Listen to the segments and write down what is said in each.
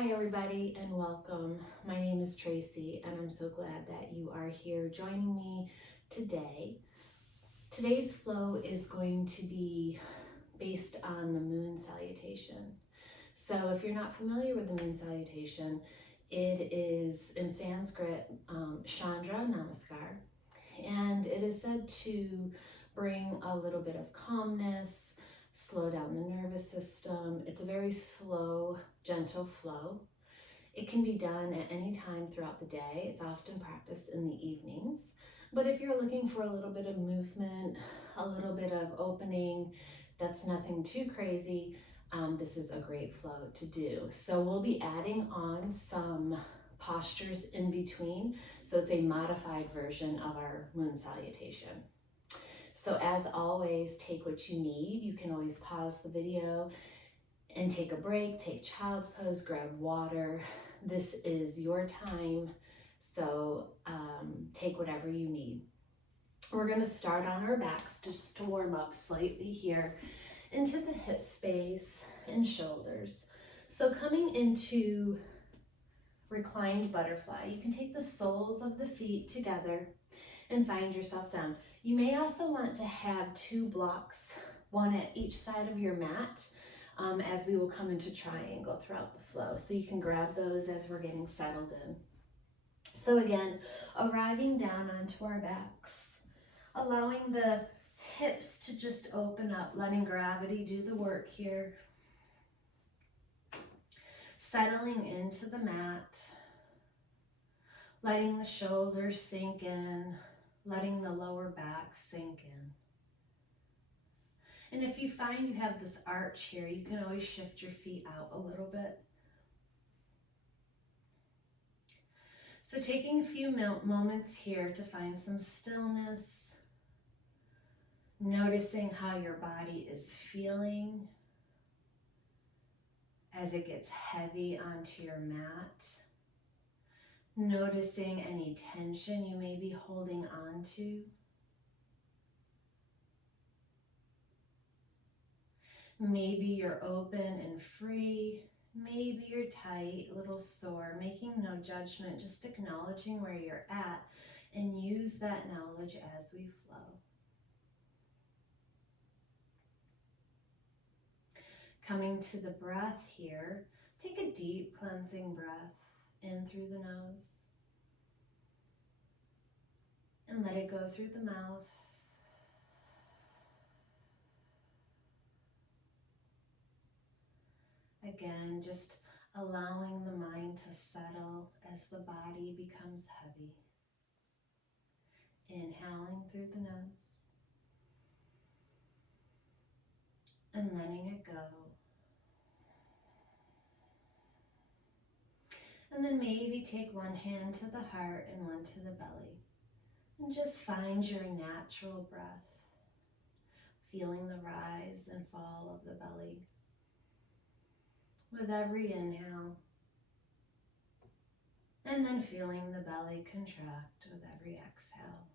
Hi everybody and welcome. My name is Tracy and I'm so glad that you are here joining me today. Today's flow is going to be based on the Moon Salutation. So if you're not familiar with the Moon Salutation, it is in Sanskrit Chandra Namaskar, and it is said to bring a little bit of calmness, slow down the nervous system. It's a very slow, gentle flow. It can be done at any time throughout the day. It's often practiced in the evenings. But if you're looking for a little bit of movement, a little bit of opening, that's nothing too crazy, this is a great flow to do. So we'll be adding on some postures in between. So it's a modified version of our Moon Salutation. So as always, take what you need. You can always pause the video and take a break, take child's pose, grab water. This is your time, so take whatever you need. We're going to start on our backs just to warm up slightly here into the hip space and shoulders. So coming into reclined butterfly, you can take the soles of the feet together and find yourself down. You may also want to have two blocks, one at each side of your mat, as we will come into triangle throughout the flow. So you can grab those as we're getting settled in. So again, arriving down onto our backs, allowing the hips to just open up, letting gravity do the work here. Settling into the mat, letting the shoulders sink in, letting the lower back sink in. And if you find you have this arch here, you can always shift your feet out a little bit. So taking a few moments here to find some stillness, noticing how your body is feeling as it gets heavy onto your mat, noticing any tension you may be holding on to. Maybe you're open and free. Maybe you're tight, a little sore, making no judgment, just acknowledging where you're at, and use that knowledge as we flow. Coming to the breath here, take a deep cleansing breath in through the nose and let it go through the mouth. Again, just allowing the mind to settle as the body becomes heavy. Inhaling through the nose and letting it go. And then maybe take one hand to the heart and one to the belly. And just find your natural breath, feeling the rise and fall of the belly. With every inhale, and then feeling the belly contract with every exhale.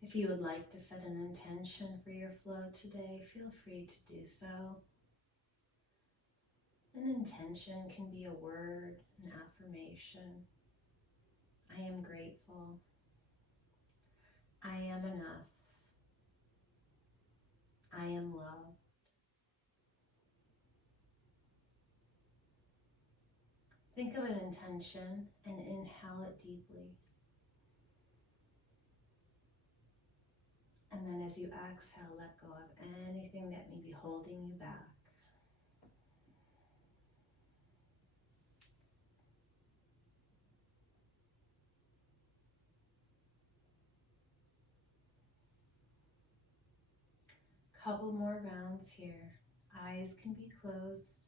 If you would like to set an intention for your flow today, feel free to do so. An intention can be a word, an affirmation. I am grateful. I am enough. I am loved. Think of an intention and inhale it deeply. And then as you exhale, let go of anything that may be holding you back. Couple more rounds here. Eyes can be closed.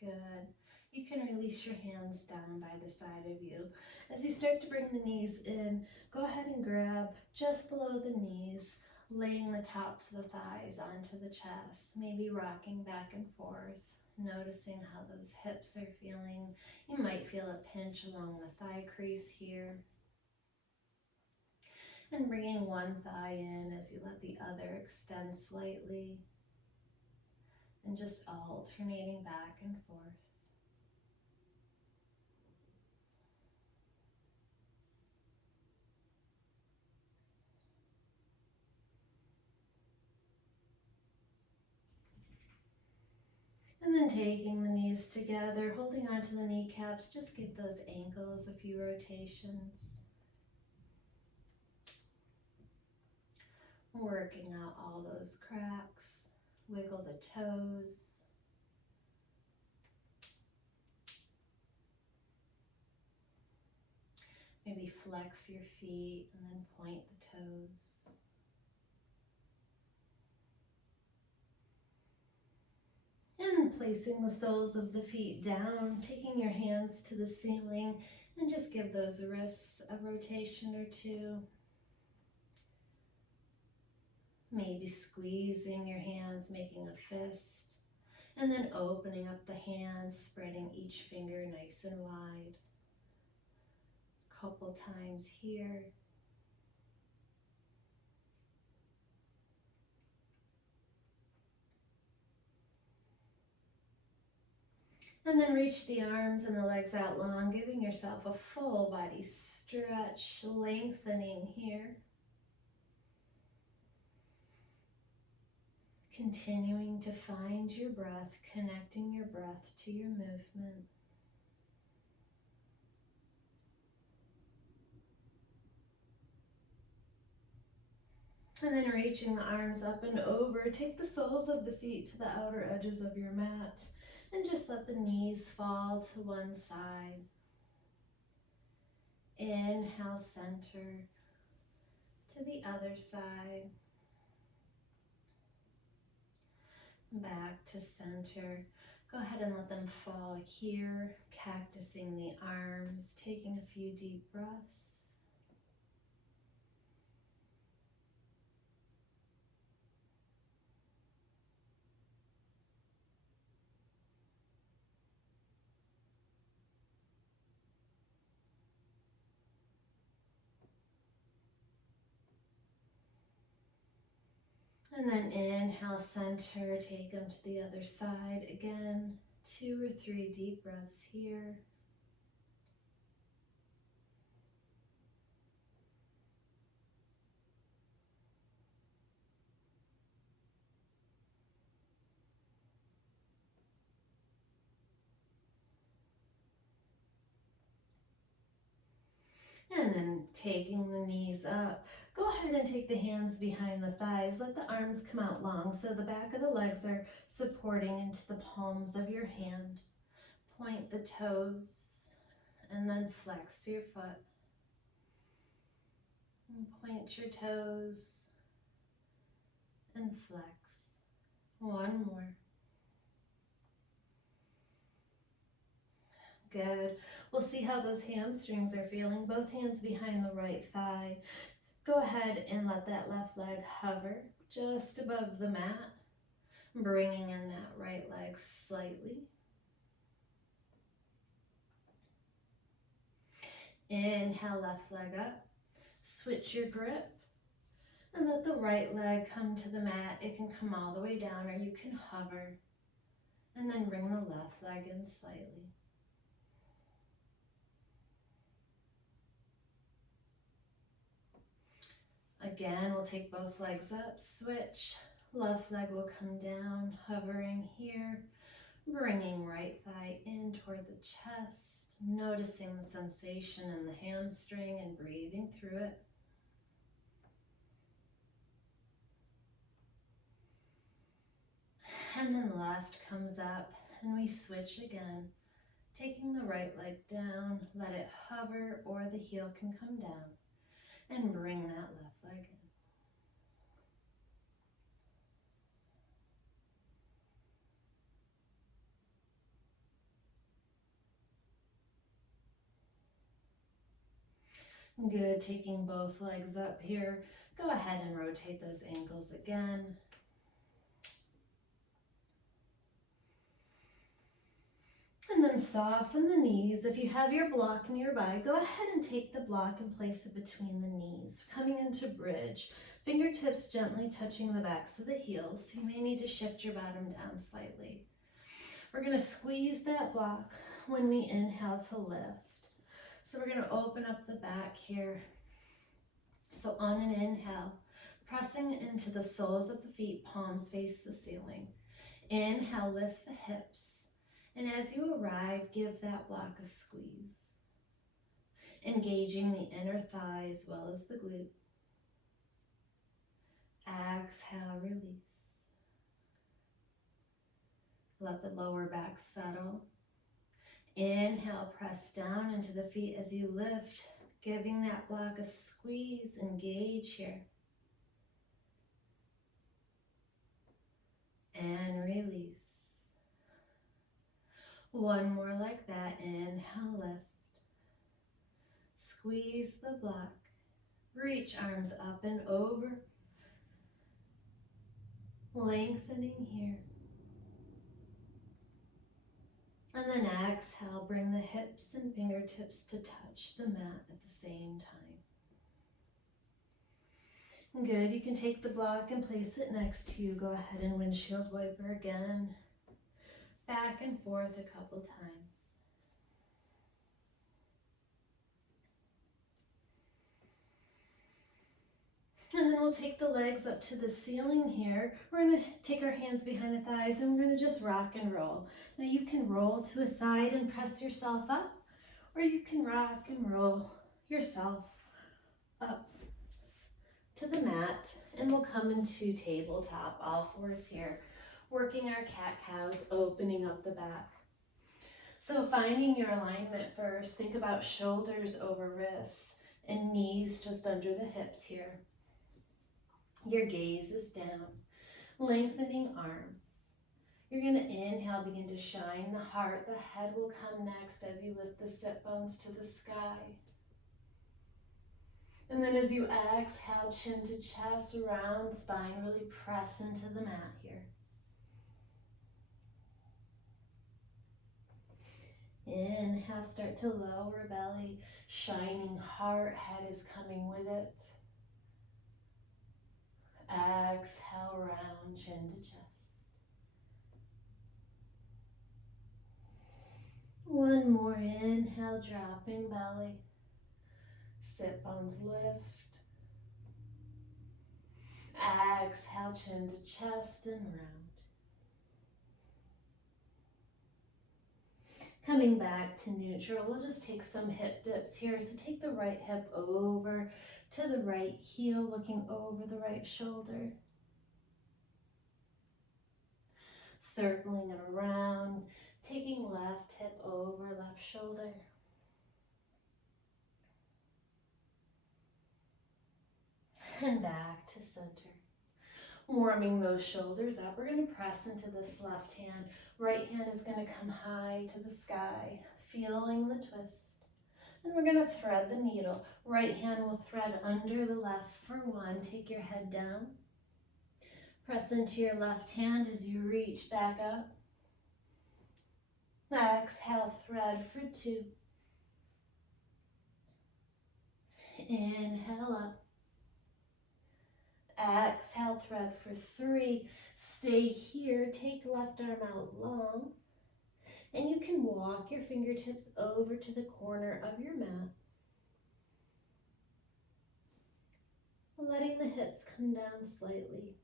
Good. You can release your hands down by the side of you. As you start to bring the knees in, go ahead and grab just below the knees, laying the tops of the thighs onto the chest, maybe rocking back and forth, noticing how those hips are feeling. You might feel a pinch along the thigh crease here. And bringing one thigh in as you let the other extend slightly, and just alternating back and forth. And then taking the knees together, holding onto the kneecaps, just give those ankles a few rotations. Working out all those cracks. Wiggle the toes. Maybe flex your feet and then point the toes. And placing the soles of the feet down, taking your hands to the ceiling, and just give those wrists a rotation or two. Maybe squeezing your hands, making a fist, and then opening up the hands, spreading each finger nice and wide. Couple times here. And then reach the arms and the legs out long, giving yourself a full body stretch, lengthening here. Continuing to find your breath, connecting your breath to your movement. And then reaching the arms up and over, take the soles of the feet to the outer edges of your mat and just let the knees fall to one side. Inhale, center, to the other side. Back to center. Go ahead and let them fall here, cactusing the arms, taking a few deep breaths. And then inhale, center, take them to the other side. Again, 2 or 3 deep breaths here. And then taking the knees up, go ahead and take the hands behind the thighs. Let the arms come out long so the back of the legs are supporting into the palms of your hand. Point the toes and then flex your foot. And point your toes and flex. One more. Good. We'll see how those hamstrings are feeling. Both hands behind the right thigh. Go ahead and let that left leg hover just above the mat, bringing in that right leg slightly. Inhale, left leg up. Switch your grip and let the right leg come to the mat. It can come all the way down or you can hover. And then bring the left leg in slightly. Again, we'll take both legs up, switch. Left leg will come down, hovering here. Bringing right thigh in toward the chest, noticing the sensation in the hamstring and breathing through it. And then left comes up and we switch again. Taking the right leg down, let it hover or the heel can come down. And bring that left leg in. Good, taking both legs up here. Go ahead and rotate those ankles again. And then soften the knees. If you have your block nearby, go ahead and take the block and place it between the knees. Coming into bridge, fingertips gently touching the backs of the heels. You may need to shift your bottom down slightly. We're going to squeeze that block when we inhale to lift. So we're going to open up the back here. So on an inhale, pressing into the soles of the feet, palms face the ceiling. Inhale, lift the hips. And as you arrive, give that block a squeeze, engaging the inner thigh as well as the glute. Exhale, release. Let the lower back settle. Inhale, press down into the feet as you lift, giving that block a squeeze, engage here. And release. One more like that. Inhale, lift. Squeeze the block. Reach arms up and over. Lengthening here. And then exhale, bring the hips and fingertips to touch the mat at the same time. Good, you can take the block and place it next to you. Go ahead and windshield wiper again. Back and forth a couple times. And then we'll take the legs up to the ceiling here. We're going to take our hands behind the thighs and we're going to just rock and roll. Now you can roll to a side and press yourself up, or you can rock and roll yourself up to the mat, and we'll come into tabletop, all fours here, working our cat-cows, opening up the back. So finding your alignment first, think about shoulders over wrists and knees just under the hips here. Your gaze is down, lengthening arms. You're going to inhale, begin to shine the heart. The head will come next as you lift the sit bones to the sky. And then as you exhale, chin to chest, round spine, really press into the mat here. Inhale, start to lower belly, shining heart, head is coming with it. Exhale, round, chin to chest. One more inhale, dropping belly. Sit bones lift. Exhale, chin to chest and round. Coming back to neutral, we'll just take some hip dips here. So take the right hip over to the right heel, looking over the right shoulder. Circling it around, taking left hip over left shoulder. And back to center. Warming those shoulders up. We're going to press into this left hand. Right hand is going to come high to the sky, feeling the twist. And we're going to thread the needle. Right hand will thread under the left for one. Take your head down. Press into your left hand as you reach back up. Exhale, thread for two. Inhale up. Exhale, thread for three. Stay here, take left arm out long. And you can walk your fingertips over to the corner of your mat. Letting the hips come down slightly.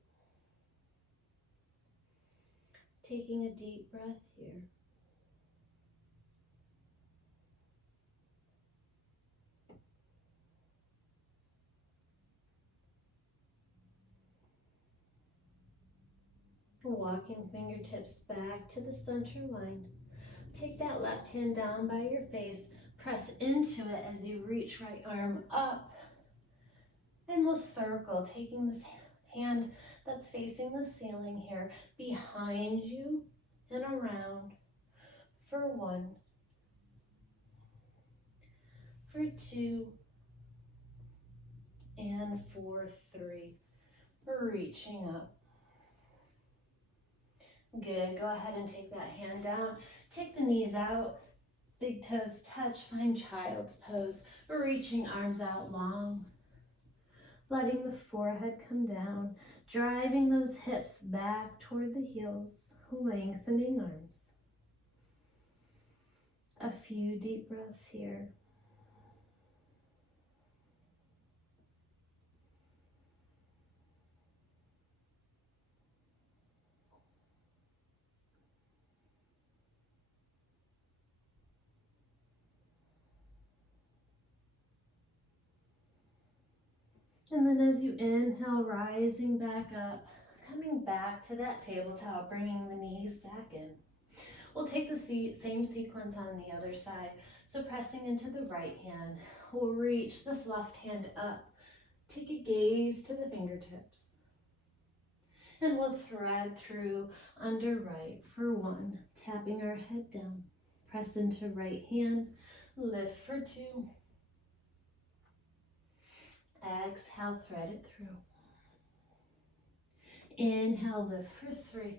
Taking a deep breath here. Walking fingertips back to the center line. Take that left hand down by your face. Press into it as you reach right arm up. And we'll circle, taking this hand that's facing the ceiling here behind you and around for one, for two, and for 3. Reaching up. Good. Go ahead and take that hand down. Take the knees out. Big toes touch. Find child's pose. Reaching arms out long. Letting the forehead come down. Driving those hips back toward the heels. Lengthening arms. A few deep breaths here. And then as you inhale, rising back up, coming back to that tabletop, bringing the knees back in. We'll take the same sequence on the other side. So pressing into the right hand, we'll reach this left hand up. Take a gaze to the fingertips. And we'll thread through under right for 1, tapping our head down. Press into right hand, lift for 2. Exhale, thread it through. Inhale, lift for 3.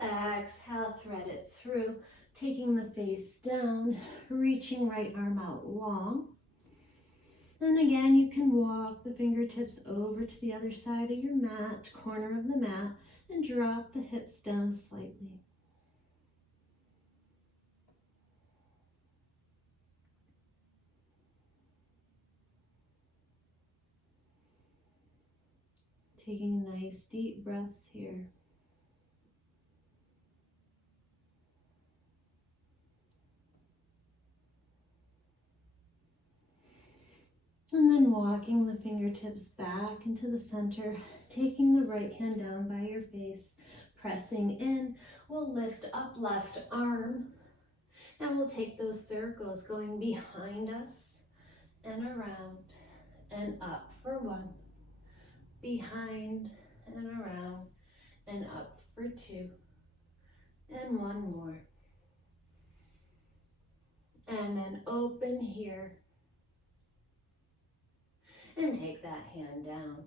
Exhale, thread it through. Taking the face down, reaching right arm out long. And again, you can walk the fingertips over to the other side of your mat, corner of the mat, and drop the hips down slightly. Taking nice deep breaths here. And then walking the fingertips back into the center, taking the right hand down by your face, pressing in. We'll lift up left arm, and we'll take those circles going behind us and around and up for 1. Behind and around and up for 2. And 1 more. And then open here. And take that hand down.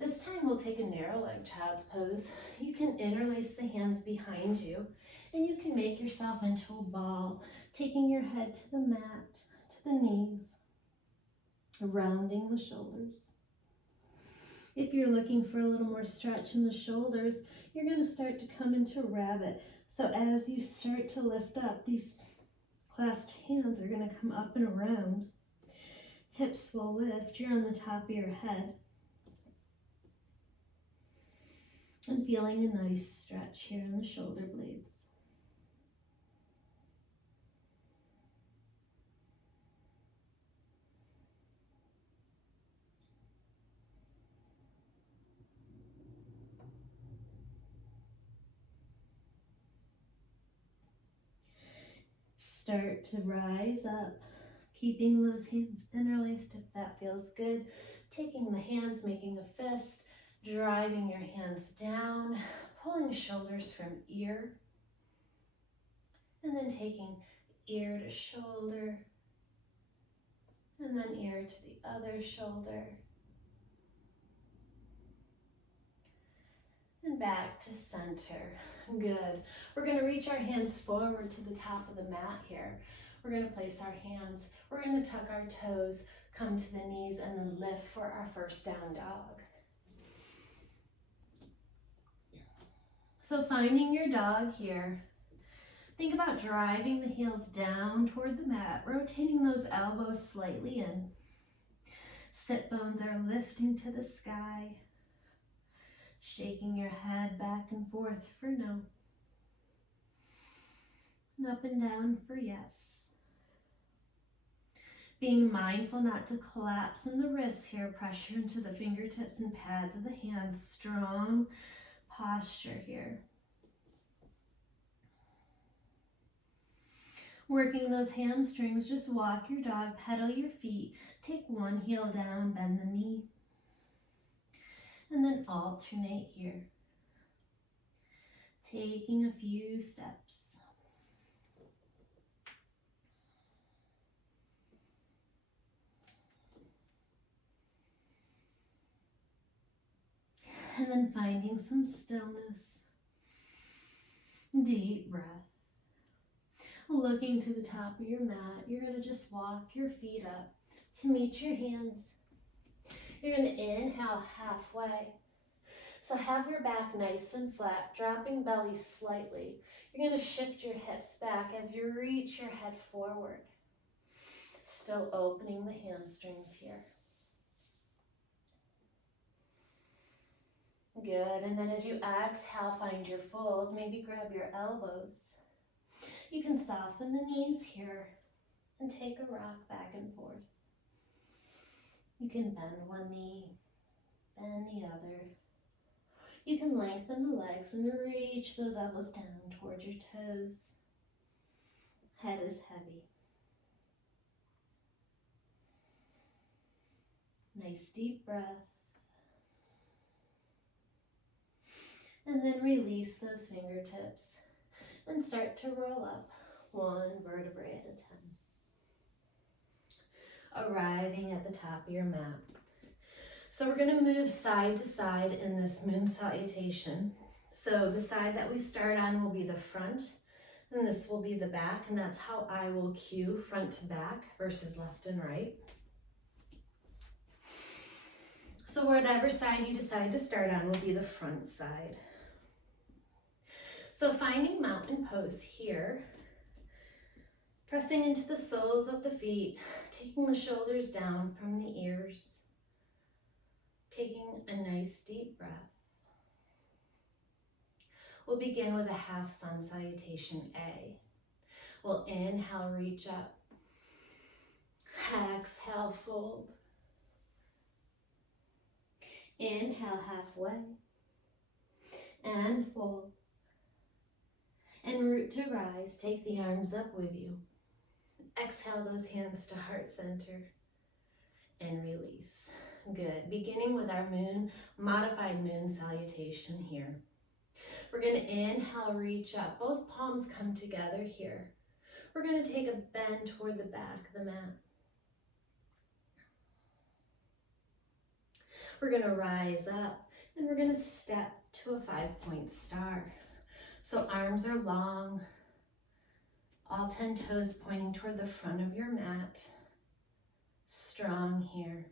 This time we'll take a narrow leg child's pose. You can interlace the hands behind you, and you can make yourself into a ball, taking your head to the mat, to the knees, rounding the shoulders. If you're looking for a little more stretch in the shoulders, you're going to start to come into rabbit. So as you start to lift up, these clasped hands are going to come up and around. Hips will lift. You're on the top of your head. And feeling a nice stretch here in the shoulder blades. Start to rise up, keeping those hands interlaced if that feels good. Taking the hands, making a fist, driving your hands down, pulling shoulders from ear, and then taking ear to shoulder, and then ear to the other shoulder, and back to center. Good. We're going to reach our hands forward to the top of the mat here. We're going to place our hands. We're going to tuck our toes, come to the knees, and then lift for our first down dog. So finding your dog here. Think about driving the heels down toward the mat, rotating those elbows slightly in. Sit bones are lifting to the sky. Shaking your head back and forth for no. And up and down for yes. Being mindful not to collapse in the wrists here. Pressure into the fingertips and pads of the hands. Strong posture here. Working those hamstrings, just walk your dog, pedal your feet. Take one heel down, bend the knee. And then alternate here. Taking a few steps. And then finding some stillness. Deep breath. Looking to the top of your mat, you're going to just walk your feet up to meet your hands. You're going to inhale halfway. So have your back nice and flat, dropping belly slightly. You're going to shift your hips back as you reach your head forward. Still opening the hamstrings here. Good, and then as you exhale, find your fold. Maybe grab your elbows. You can soften the knees here and take a rock back and forth. You can bend one knee, bend the other. You can lengthen the legs and reach those elbows down towards your toes. Head is heavy. Nice deep breath. And then release those fingertips and start to roll up one vertebrae at a time. Arriving at the top of your mat. So we're going to move side to side in this moon salutation. So the side that we start on will be the front, and this will be the back, and that's how I will cue front to back versus left and right. So whatever side you decide to start on will be the front side. So finding mountain pose here, pressing into the soles of the feet, taking the shoulders down from the ears, taking a nice deep breath. We'll begin with a half sun salutation A. We'll inhale, reach up. Exhale, fold. Inhale halfway and fold. And root to rise, take the arms up with you. Exhale those hands to heart center and release. Good, beginning with our modified moon salutation here. We're going to inhale, reach up. Both palms come together here. We're going to take a bend toward the back of the mat. We're going to rise up and we're going to step to a 5-point star. So arms are long, all 10 toes pointing toward the front of your mat. Strong here.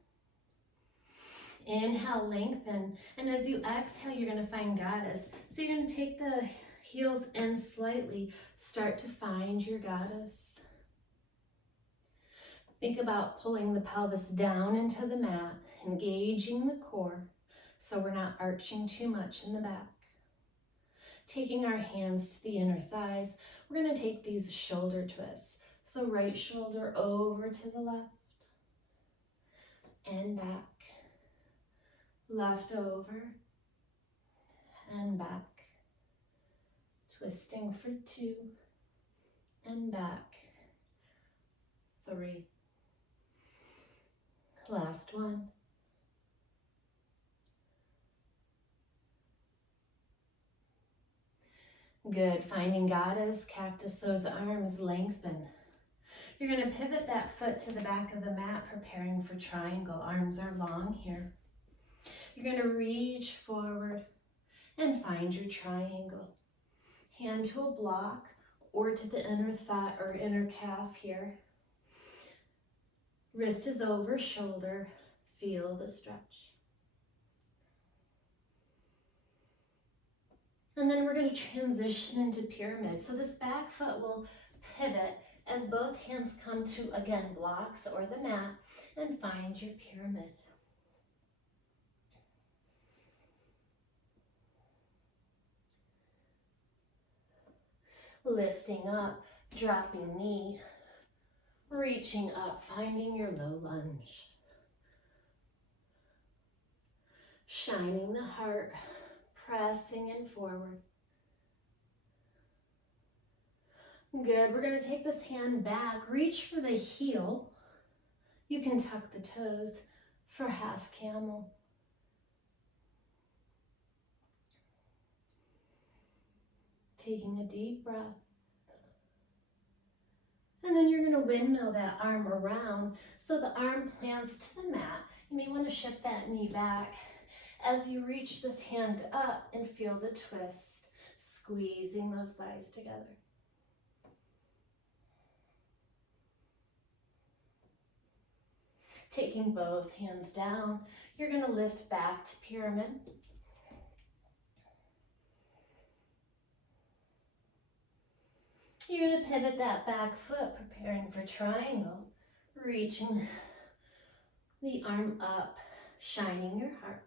Inhale, lengthen, and as you exhale, you're going to find goddess. So you're going to take the heels in slightly, start to find your goddess. Think about pulling the pelvis down into the mat, engaging the core, so we're not arching too much in the back. Taking our hands to the inner thighs, we're going to take these shoulder twists. So right shoulder over to the left and back. Left over and back. Twisting for 2 and back. 3. Last one. Good, finding goddess, cactus, those arms lengthen. You're going to pivot that foot to the back of the mat, preparing for triangle. Arms are long here. You're going to reach forward and find your triangle. Hand to a block or to the inner thigh or inner calf here. Wrist is over shoulder. Feel the stretch. And then we're going to transition into pyramid. So this back foot will pivot as both hands come to, again, blocks or the mat, and find your pyramid. Lifting up, dropping knee, reaching up, finding your low lunge. Shining the heart, pressing in forward. Good, we're going to take this hand back, reach for the heel. You can tuck the toes for half camel. Taking a deep breath. And then you're going to windmill that arm around so the arm plants to the mat. You may want to shift that knee back As you reach this hand up and feel the twist, squeezing those thighs together. Taking both hands down, you're going to lift back to pyramid. You're going to pivot that back foot, preparing for triangle, reaching the arm up, shining your heart.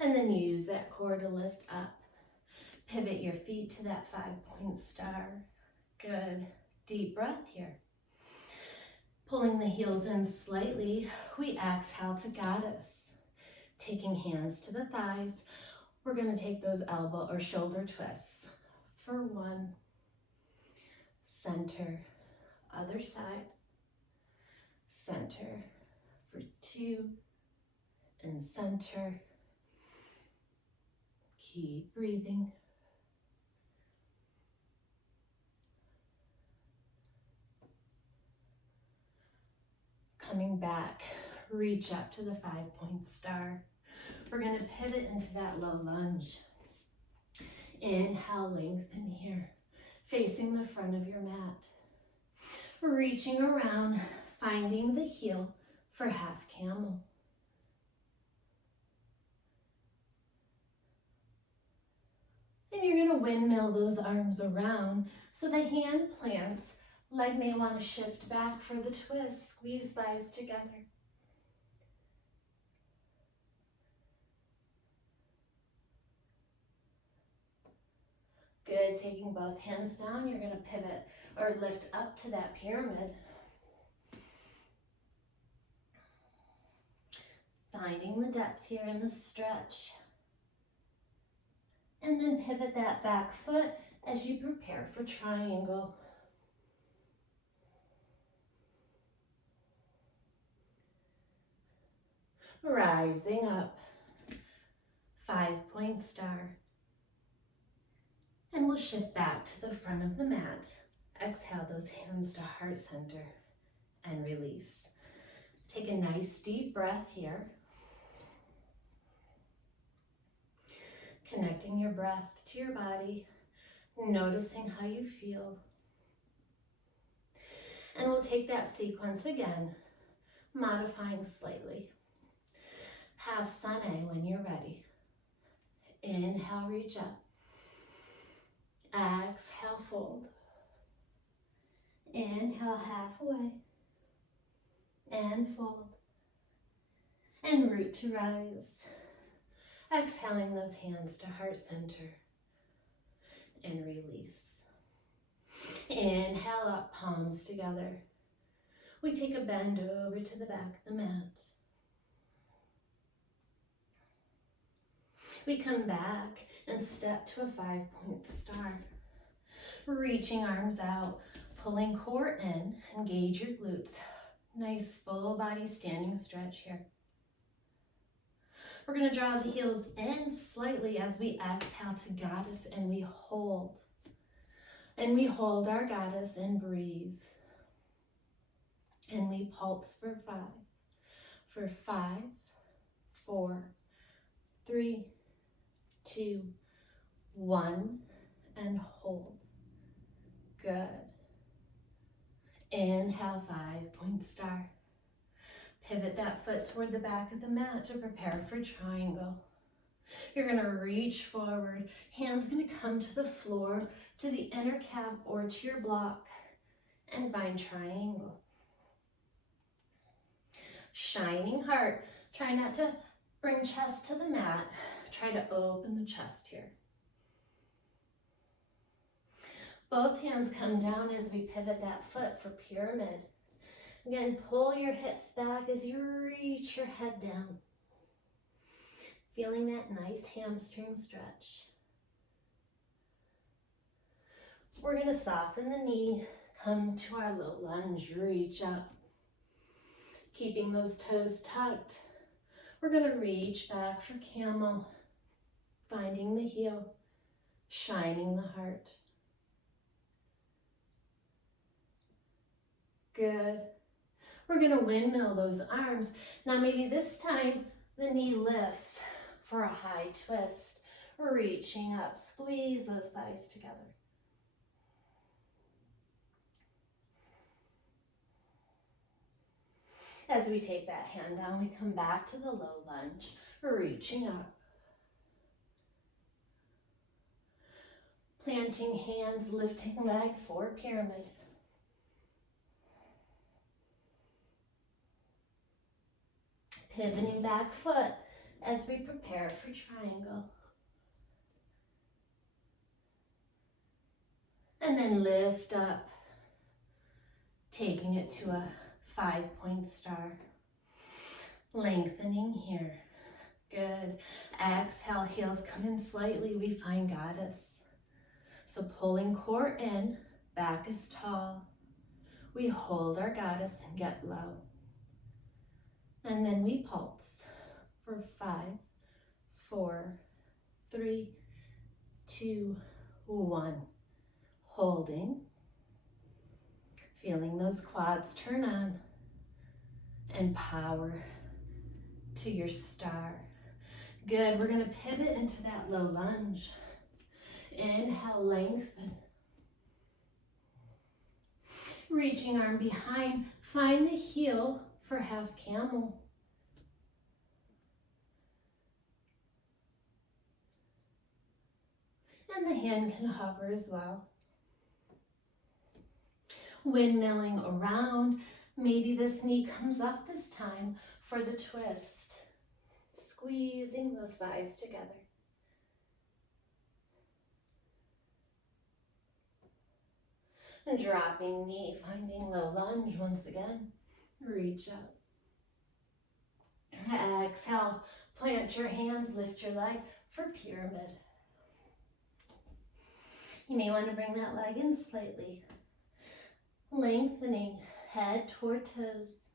And then use that core to lift up. Pivot your feet to that 5-point star. Good. Deep breath here. Pulling the heels in slightly, we exhale to goddess. Taking hands to the thighs, we're going to take those elbow or shoulder twists. For 1, center, other side, center, for 2, and center. Keep breathing. Coming back, reach up to the 5-point star. We're going to pivot into that low lunge. Inhale, lengthen here, facing the front of your mat. Reaching around, finding the heel for half camel. And you're going to windmill those arms around so the hand plants. Leg may want to shift back for the twist. Squeeze thighs together. Good. Taking both hands down, you're going to pivot or lift up to that pyramid. Finding the depth here in the stretch. And then pivot that back foot as you prepare for triangle. Rising up, 5-point star. And we'll shift back to the front of the mat. Exhale those hands to heart center and release. Take a nice deep breath here. Connecting your breath to your body, noticing how you feel. And we'll take that sequence again, modifying slightly. Have Sunny when you're ready. Inhale, reach up. Exhale, fold. Inhale, halfway. And fold. And root to rise. Exhaling those hands to heart center. And release. Inhale up, palms together. We take a bend over to the back of the mat. We come back and step to a 5-point star. Reaching arms out, pulling core in, engage your glutes. Nice full body standing stretch here. We're going to draw the heels in slightly as we exhale to goddess and we hold. And we hold our goddess and breathe. And we pulse for 5. For 5, 4, 3, 2, 1, and hold. Good. Inhale, 5-point star. Pivot that foot toward the back of the mat to prepare for triangle. You're going to reach forward. Hands going to come to the floor, to the inner calf or to your block, and find triangle. Shining heart. Try not to bring chest to the mat. Try to open the chest here. Both hands come down as we pivot that foot for pyramid. Again, pull your hips back as you reach your head down. Feeling that nice hamstring stretch. We're going to soften the knee, come to our low lunge, reach up. Keeping those toes tucked. We're going to reach back for camel. Finding the heel, shining the heart. Good. We're gonna windmill those arms. Now maybe this time the knee lifts for a high twist. Reaching up, squeeze those thighs together. As we take that hand down, we come back to the low lunge, reaching up. Planting hands, lifting leg for pyramid. Pivoting back foot as we prepare for triangle. And then lift up, taking it to a 5-point star. Lengthening here. Good. Exhale, heels come in slightly. We find goddess. So pulling core in, back is tall. We hold our goddess and get low. And then we pulse for 5, 4, 3, 2, 1. Holding. Feeling those quads turn on. And power to your star. Good. We're going to pivot into that low lunge. Inhale, lengthen. Reaching arm behind. Find the heel for half camel. And the hand can hover as well. Windmilling around. Maybe this knee comes up this time for the twist. Squeezing those thighs together. And dropping knee, finding low lunge once again. Reach up. Exhale, plant your hands, lift your leg for pyramid. You may want to bring that leg in slightly. Lengthening, head toward toes.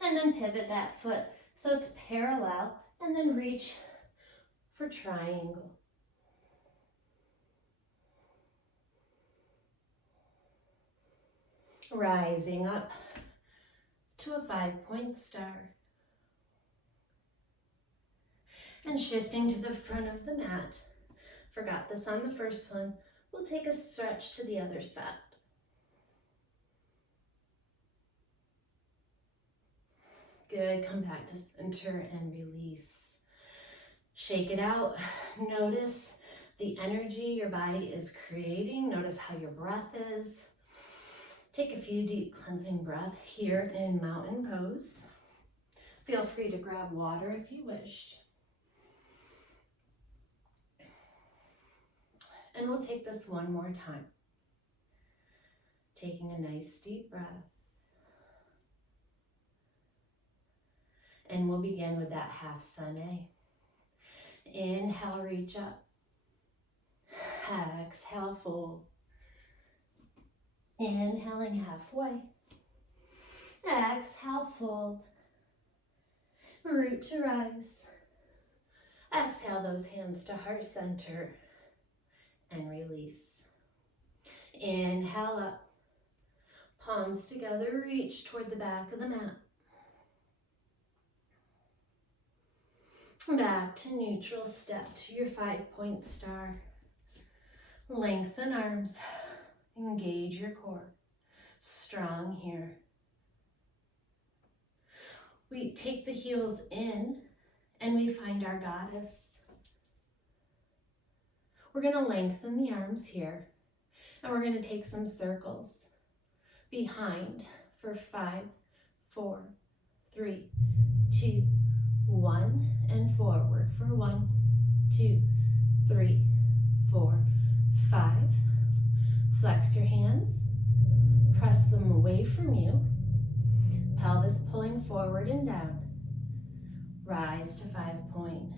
And then pivot that foot so it's parallel, and then reach for triangle. Rising up to a 5-point star. And shifting to the front of the mat. Forgot this on the first one. We'll take a stretch to the other side. Good, come back to center and release. Shake it out. Notice the energy your body is creating. Notice how your breath is. Take a few deep cleansing breaths here in mountain pose. Feel free to grab water if you wish. And we'll take this one more time. Taking a nice deep breath. And we'll begin with that half sun. Inhale, reach up. Exhale, fold. Inhaling halfway. Exhale, fold. Root to rise. Exhale those hands to heart center and release. Inhale up. Palms together, reach toward the back of the mat. Back to neutral, step to your 5-point star. Lengthen arms. Engage your core. Strong here. We take the heels in and we find our goddess. We're going to lengthen the arms here and we're going to take some circles behind for 5, 4, 3, 2, 1, and forward for 1, 2, 3, 4, 5. Flex your hands, press them away from you, pelvis pulling forward and down. Rise to 5-point.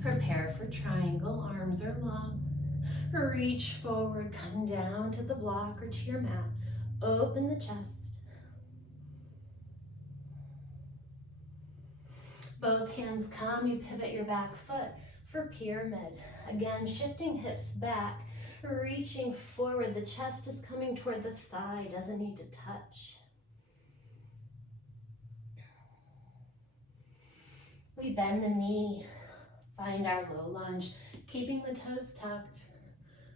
Prepare for triangle, arms are long. Reach forward, come down to the block or to your mat. Open the chest. Both hands come, you pivot your back foot for pyramid. Again, shifting hips back, Reaching forward, the chest is coming toward the thigh, doesn't need to touch. We bend the knee, find our low lunge, keeping the toes tucked.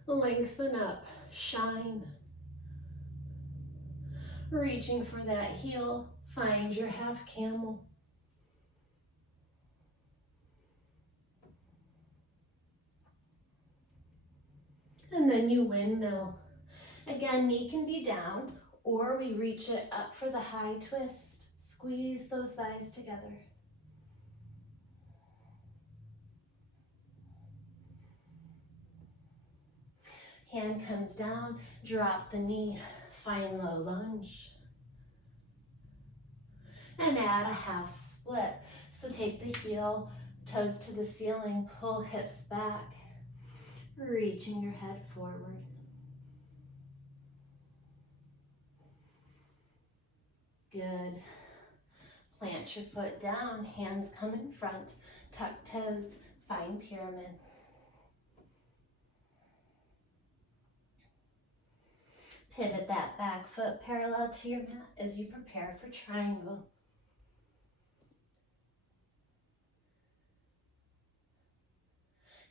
Lengthen up, shine. Reaching for that heel, find your half camel. And then you windmill. Again, knee can be down, or we reach it up for the high twist. Squeeze those thighs together. Hand comes down, drop the knee, find low lunge. And add a half split. So take the heel, toes to the ceiling, pull hips back, reaching your head forward. Good. Plant your foot down, hands come in front, tuck toes, find pyramid. Pivot that back foot parallel to your mat as you prepare for triangle.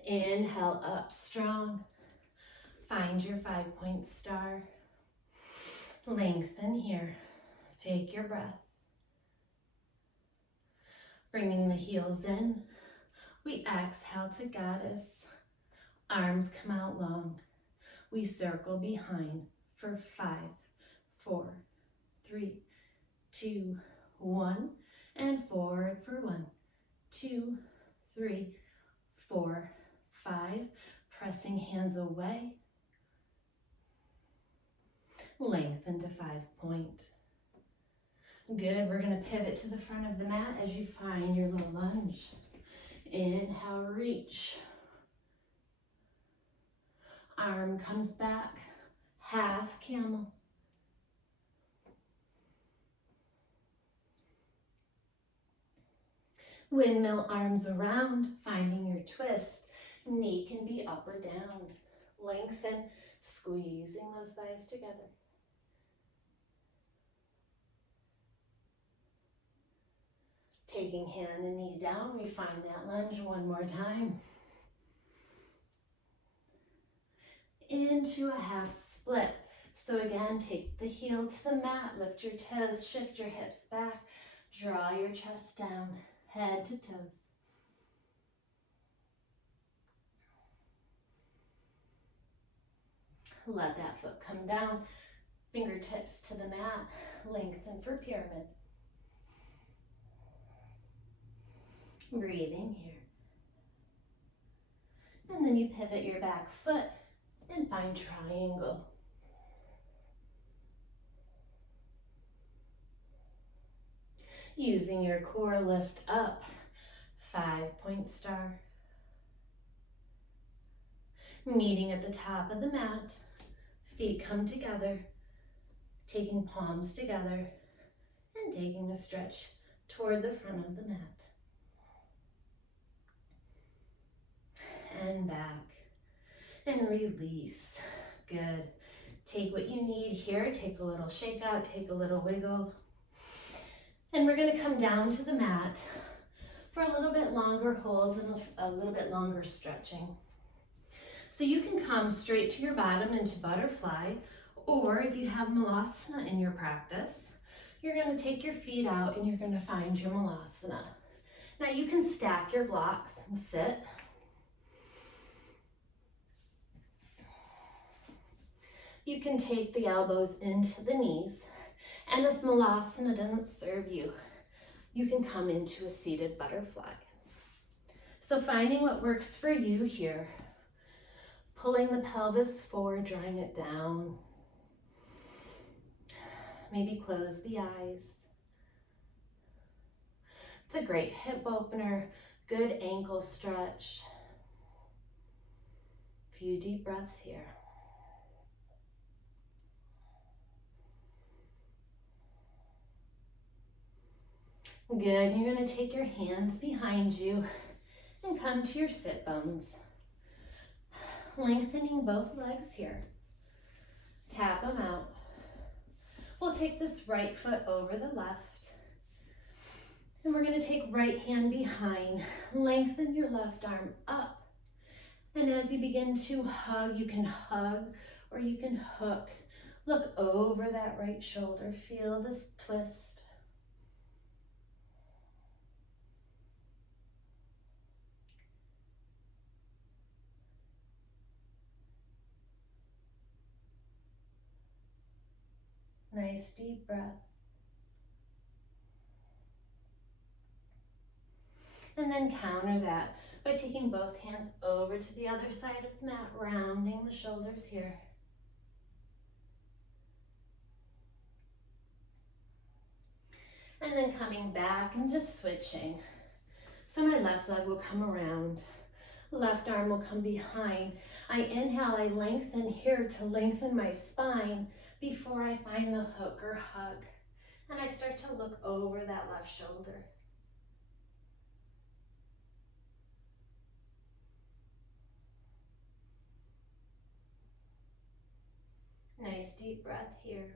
Inhale up strong. Find your 5-point star. Lengthen here. Take your breath. Bringing the heels in. We exhale to goddess. Arms come out long. We circle behind for 5, 4, 3, 2, 1. And forward for 1, 2, 3, 4, 5. Pressing hands away. Lengthen to 5-point. Good, we're gonna pivot to the front of the mat as you find your low lunge. Inhale, reach. Arm comes back, half camel. Windmill arms around, finding your twist. Knee can be up or down. Lengthen, squeezing those thighs together. Taking hand and knee down, we find that lunge one more time. Into a half split. So again, take the heel to the mat, lift your toes, shift your hips back, draw your chest down, head to toes. Let that foot come down, fingertips to the mat, lengthen for pyramid. Breathing here. And then you pivot your back foot and find triangle. Using your core, lift up, 5-point star. Meeting at the top of the mat, feet come together, taking palms together and taking a stretch toward the front of the mat. And back, and release. Good. Take what you need here, take a little shake out, take a little wiggle. And we're gonna come down to the mat for a little bit longer holds and a little bit longer stretching. So you can come straight to your bottom into butterfly, or if you have Malasana in your practice, you're gonna take your feet out and you're gonna find your Malasana. Now you can stack your blocks and sit. You can take the elbows into the knees, and if Malasana doesn't serve you, you can come into a seated butterfly. So finding what works for you here, pulling the pelvis forward, drawing it down. Maybe close the eyes. It's a great hip opener, good ankle stretch. Few deep breaths here. Good, you're gonna take your hands behind you and come to your sit bones. lengthening both legs here. Tap them out. We'll take this right foot over the left. And we're going to take right hand behind. Lengthen your left arm up. And as you begin to hug, you can hug or you can hook. Look over that right shoulder. Feel this twist. Nice deep breath. And then counter that by taking both hands over to the other side of the mat, rounding the shoulders here. And then coming back and just switching. So my left leg will come around. Left arm will come behind. I inhale, I lengthen here to lengthen my spine before I find the hook or hug. And I start to look over that left shoulder. Nice deep breath here.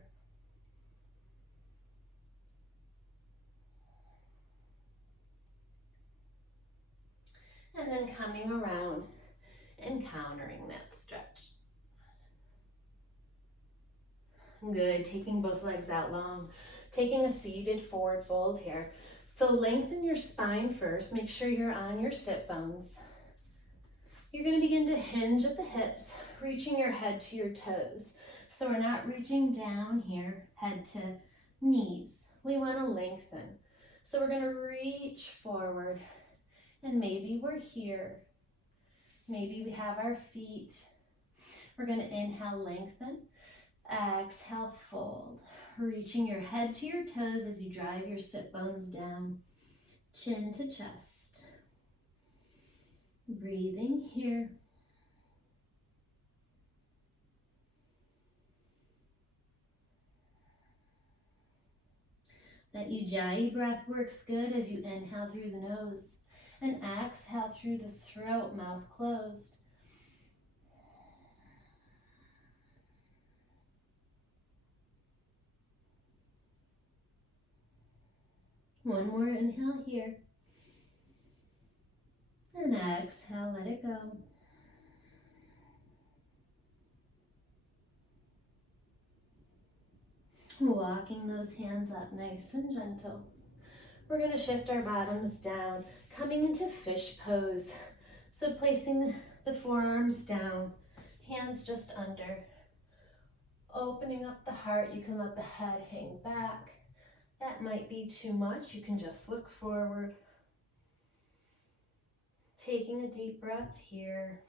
And then coming around and countering that stretch. Good, taking both legs out long. Taking a seated forward fold here. So lengthen your spine first. Make sure you're on your sit bones. You're going to begin to hinge at the hips, reaching your head to your toes. So we're not reaching down here, head to knees. We want to lengthen. So we're going to reach forward, and maybe we're here. Maybe we have our feet. We're going to inhale, lengthen. Exhale, fold. Reaching your head to your toes as you drive your sit bones down, chin to chest. Breathing here. That Ujjayi breath works good as you inhale through the nose and exhale through the throat, mouth closed. One more inhale here. And exhale, let it go. Walking those hands up nice and gentle. We're going to shift our bottoms down, coming into fish pose. So placing the forearms down, hands just under. Opening up the heart, you can let the head hang back. That might be too much, you can just look forward. Taking a deep breath here.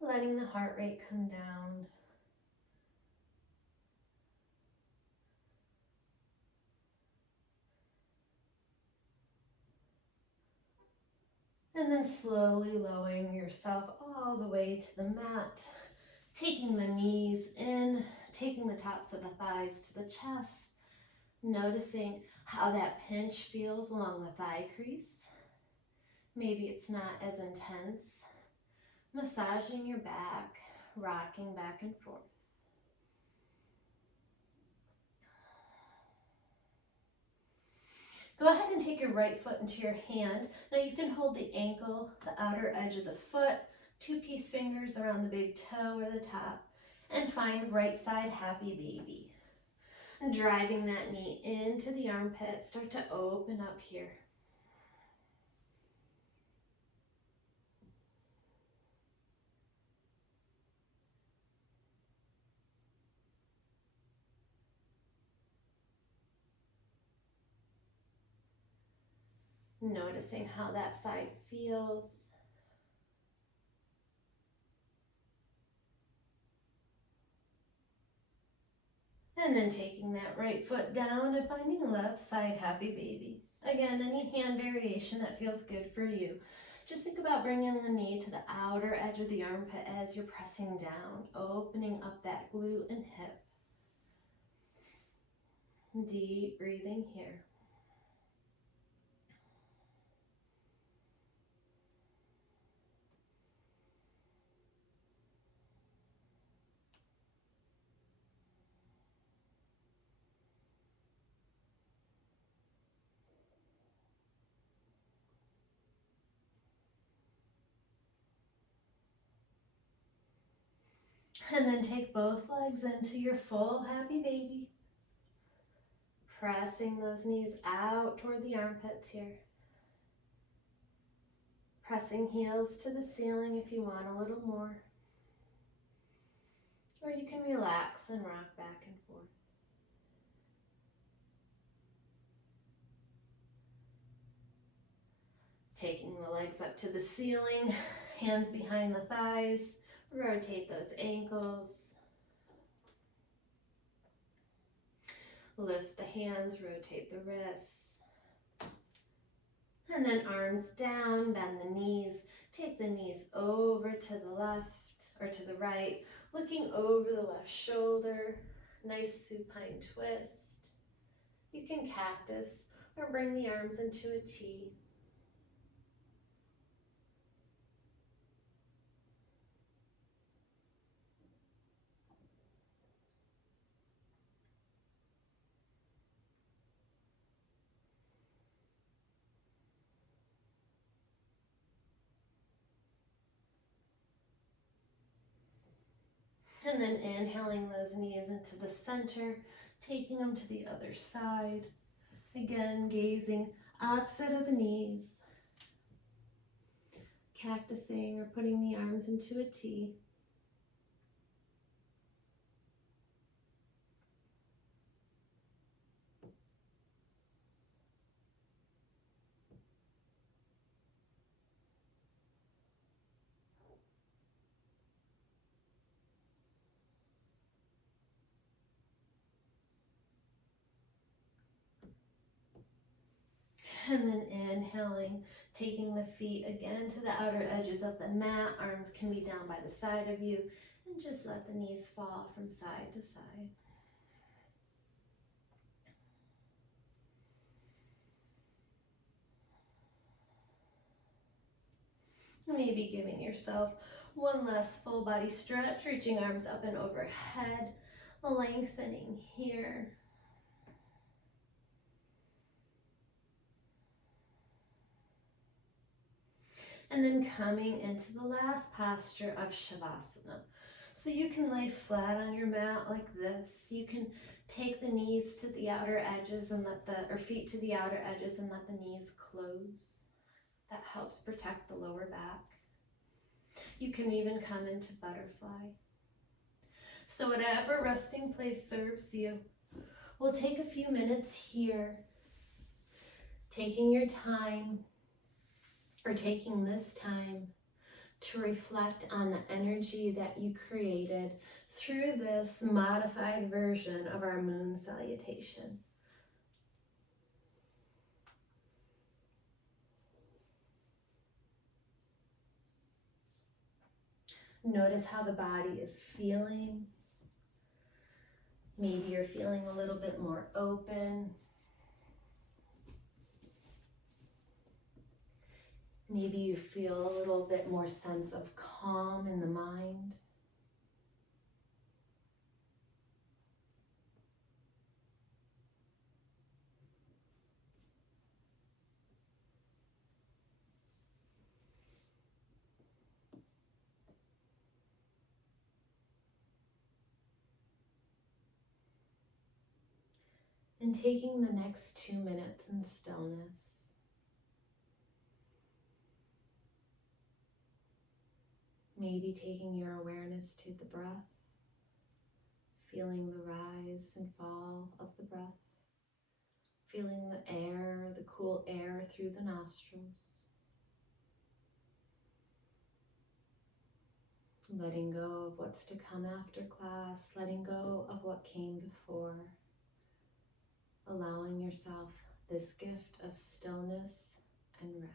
Letting the heart rate come down. And then slowly lowering yourself all the way to the mat. Taking the knees in, taking the tops of the thighs to the chest. Noticing how that pinch feels along the thigh crease. Maybe it's not as intense. Massaging your back, rocking back and forth. Go ahead and take your right foot into your hand. Now you can hold the ankle, the outer edge of the foot, 2 peace fingers around the big toe or the top, and find right side happy baby. And driving that knee into the armpit, start to open up here. Noticing how that side feels. And then taking that right foot down and finding left side happy baby. Again, any hand variation that feels good for you. Just think about bringing the knee to the outer edge of the armpit as you're pressing down, opening up that glute and hip. Deep breathing here. And then take both legs into your full happy baby. Pressing those knees out toward the armpits here. Pressing heels to the ceiling if you want a little more. Or you can relax and rock back and forth. Taking the legs up to the ceiling, hands behind the thighs, rotate those ankles. Lift the hands, rotate the wrists. And then arms down, bend the knees. Take the knees over to the left or to the right, looking over the left shoulder. Nice supine twist. You can cactus or bring the arms into a T. And then inhaling those knees into the center, taking them to the other side. Again, gazing opposite of the knees. Cactusing or putting the arms into a T. And then inhaling, taking the feet again to the outer edges of the mat. Arms can be down by the side of you. And just let the knees fall from side to side. Maybe giving yourself one last full body stretch, reaching arms up and overhead, lengthening here. And then coming into the last posture of Shavasana. So you can lay flat on your mat like this. You can take the knees to the outer edges and or feet to the outer edges and let the knees close. That helps protect the lower back. You can even come into butterfly. So whatever resting place serves you. We'll take a few minutes here, taking your time, or taking this time to reflect on the energy that you created through this modified version of our moon salutation. Notice how the body is feeling. Maybe you're feeling a little bit more open. Maybe you feel a little bit more sense of calm in the mind. And taking the next 2 minutes in stillness. Maybe taking your awareness to the breath, feeling the rise and fall of the breath, feeling the air, the cool air through the nostrils, letting go of what's to come after class, letting go of what came before, allowing yourself this gift of stillness and rest.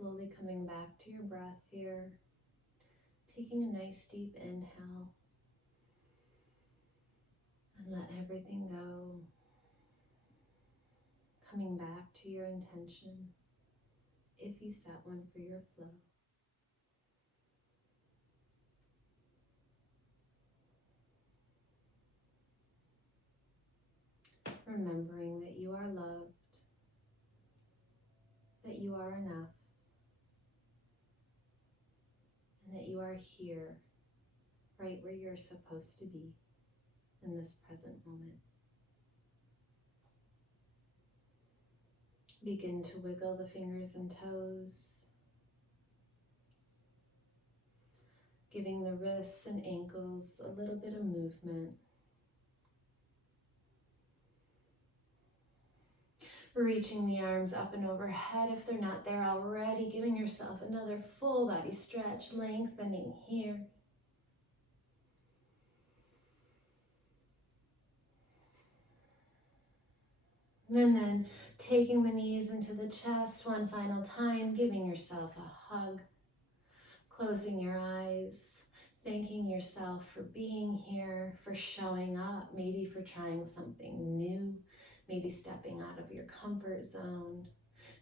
slowly coming back to your breath here. Taking a nice deep inhale. And let everything go. Coming back to your intention, if you set one for your flow. Remembering that you are loved, that you are enough, and that you are here, right where you're supposed to be in this present moment. Begin to wiggle the fingers and toes, giving the wrists and ankles a little bit of movement. Reaching the arms up and overhead if they're not there already, giving yourself another full body stretch, lengthening here. And then taking the knees into the chest one final time, giving yourself a hug, closing your eyes, thanking yourself for being here, for showing up, maybe for trying something new, maybe stepping out of your comfort zone,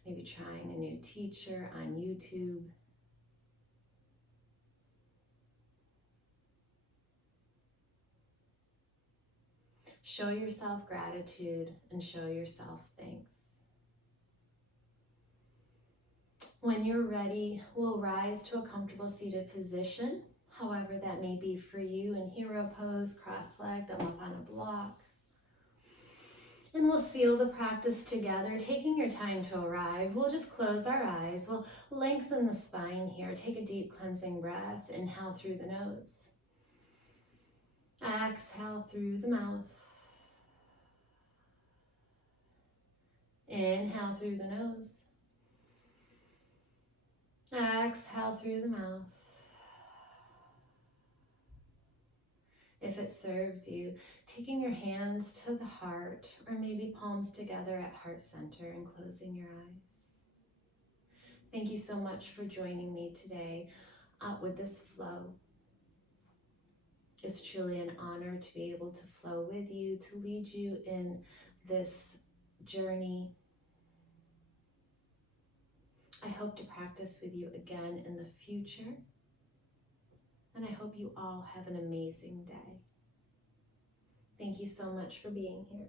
maybe trying a new teacher on YouTube. Show yourself gratitude and show yourself thanks. When you're ready, we'll rise to a comfortable seated position, however that may be for you, in hero pose, cross-legged, I'm up on a block. And we'll seal the practice together, taking your time to arrive. We'll just close our eyes. We'll lengthen the spine here. Take a deep cleansing breath. Inhale through the nose. Exhale through the mouth. Inhale through the nose. Exhale through the mouth. If it serves you, taking your hands to the heart, or maybe palms together at heart center and closing your eyes. Thank you so much for joining me today with this flow. It's truly an honor to be able to flow with you, to lead you in this journey. I hope to practice with you again in the future, and I hope you all have an amazing day. Thank you so much for being here.